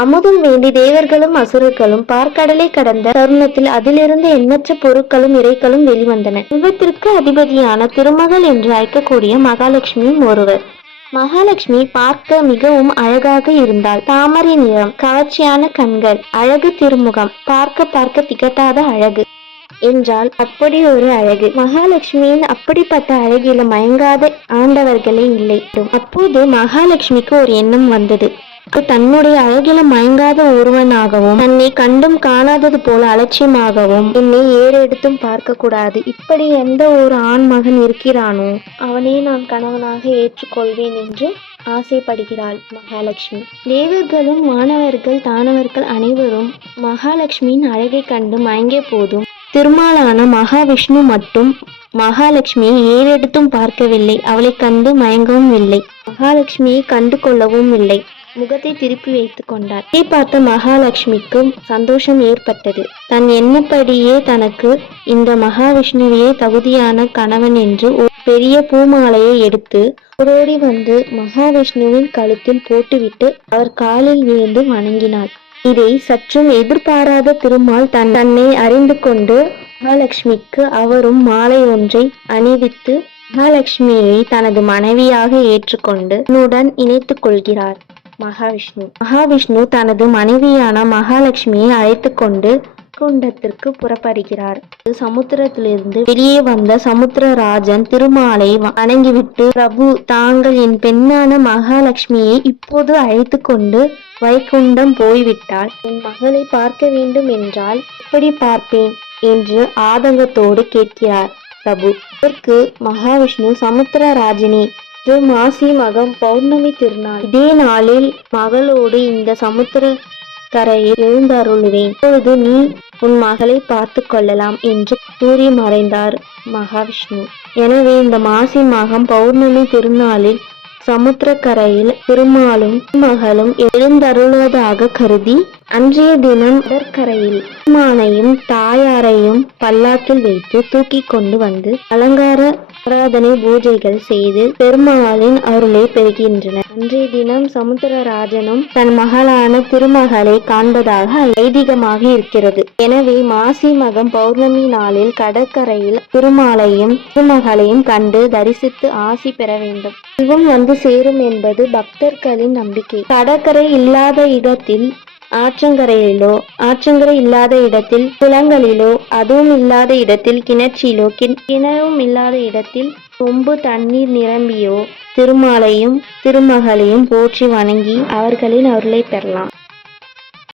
அமுதம் வேண்டி தேவர்களும் அசுரர்களும் பார்க்கடலை கடந்த தருணத்தில் அதிலிருந்து எண்ணற்ற பொருட்களும் இறைகளும் வெளிவந்தன. செல்வத்திற்கு அதிபதியான திருமகள் என்று அழைக்கக்கூடிய மகாலட்சுமியும் ஒருவர். மகாலட்சுமி பார்க்க மிகவும் அழகாக இருந்தாள். தாமரை நிறம், கவர்ச்சியான கண்கள், அழகு திருமுகம், பார்க்க பார்க்க திகட்டாத அழகு என்றால் அப்படி ஒரு அழகு. மகாலட்சுமியின் அப்படிப்பட்ட அழகில மயங்காத ஆண்டவர்களே இல்லை. அப்போது மகாலட்சுமிக்கு ஒரு எண்ணம் வந்தது. தன்னுடைய அழகில மயங்காத ஒருவனாகவும் தன்னை கண்டும் காணாதது போல அலட்சியமாகவும் என்னை ஏறெடுத்தும் பார்க்க கூடாது. இப்படி எந்த ஒரு ஆண் மகன் இருக்கிறானோ அவனே நான் கணவனாக ஏற்றுக்கொள்வேன் என்று ஆசைப்படுகிறாள் மகாலட்சுமி. தேவர்களும் வானவர்கள் தானவர்கள் அனைவரும் மகாலட்சுமியின் அழகை கண்டு மயங்கிய போதும் திருமாலான மகாவிஷ்ணு மட்டும் மகாலட்சுமியை ஏறெடுத்தும் பார்க்கவில்லை. அவளை கண்டு மயங்கவும் இல்லை. மகாலட்சுமியை கண்டு கொள்ளவும் இல்லை. முகத்தை திருப்பி வைத்து கொண்டார். இதை பார்த்த மகாலட்சுமிக்கு சந்தோஷம் ஏற்பட்டது. தன் எண்ணப்படியே தனக்கு இந்த மகாவிஷ்ணுவையே தகுதியான கணவன் என்று ஒரு பெரிய பூமாலையை எடுத்து ஓடோடி வந்து மகாவிஷ்ணுவின் கழுத்தில் போட்டுவிட்டு அவர் காலில் விழுந்து வணங்கினாள். இதை சற்றும் எதிர்பாராத திருமால் தன்னை அறிந்து கொண்டு மகாலட்சுமிக்கு அவரும் மாலை ஒன்றை அணிவித்து மகாலட்சுமியை தனது மனைவியாக ஏற்றுக்கொண்டு தன்னுடன் இணைத்துக் கொள்கிறார். மகாவிஷ்ணு தனது மனைவியான மகாலட்சுமியை அழைத்து கொண்டு குண்டத்திற்கு புறப்படுகிறார். சமுத்திரத்திலிருந்து வெளியே வந்த சமுத்திரராஜன் திருமாலை வணங்கிவிட்டு, பிரபு, தாங்கள் என் பெண்ணான மகாலட்சுமியை இப்போது அழைத்து கொண்டு வைகுண்டம் போய்விட்டால் என் மகளை பார்க்க வேண்டும் என்றால் எப்படி பார்ப்பேன் என்று ஆதங்கத்தோடு கேட்கிறார் பிரபு. இதற்கு மகாவிஷ்ணு, சமுத்திரராஜனே, மாசி மகம் பௌர்ணமி திருநாள். இதே நாளில் மகளோடு இந்த சமுத்திர கரையில் எழுந்தருளுவேன். இப்பொழுது நீ உன் மகளை பார்த்து கொள்ளலாம் என்று கூறி மறைந்தார் மகாவிஷ்ணு. எனவே இந்த மாசி மகம் பௌர்ணமி திருநாளில் சமுத்திரக்கரையில் திருமாலும் மகளும் எழுந்தருளுவதாக கருதி அன்றைய தினம் கடற்கரையில் பெருமானையும் தாயாரையும் பல்லாக்கில் வைத்து தூக்கி கொண்டு வந்து அலங்கார ஆராதனை பூஜைகள் செய்து பெருமாளின் அருளை பெறுகின்றனர். அன்றைய தினம் சமுத்திரராஜனும் தன் மகளான திருமகளை காண்பதாக ஐதீகமாக இருக்கிறது. எனவே மாசி மகம் பௌர்ணமி நாளில் கடற்கரையில் திருமாலையும் திருமகளையும் கண்டு தரிசித்து ஆசி பெற வேண்டும். இவம் வந்து சேரும் என்பது பக்தர்களின் நம்பிக்கை. கடற்கரை இல்லாத இடத்தில் ஆற்றங்கரை இல்லாத இடத்தில் குளங்களிலோ, அதுவும் இல்லாத இடத்தில் கிணற்றிலோ, கிணறும் இல்லாத இடத்தில் சொம்பு தண்ணீர் நிரம்பியோ திருமாலையும் திருமகளையும் போற்றி வணங்கி அவர்களின் அருளை பெறலாம்.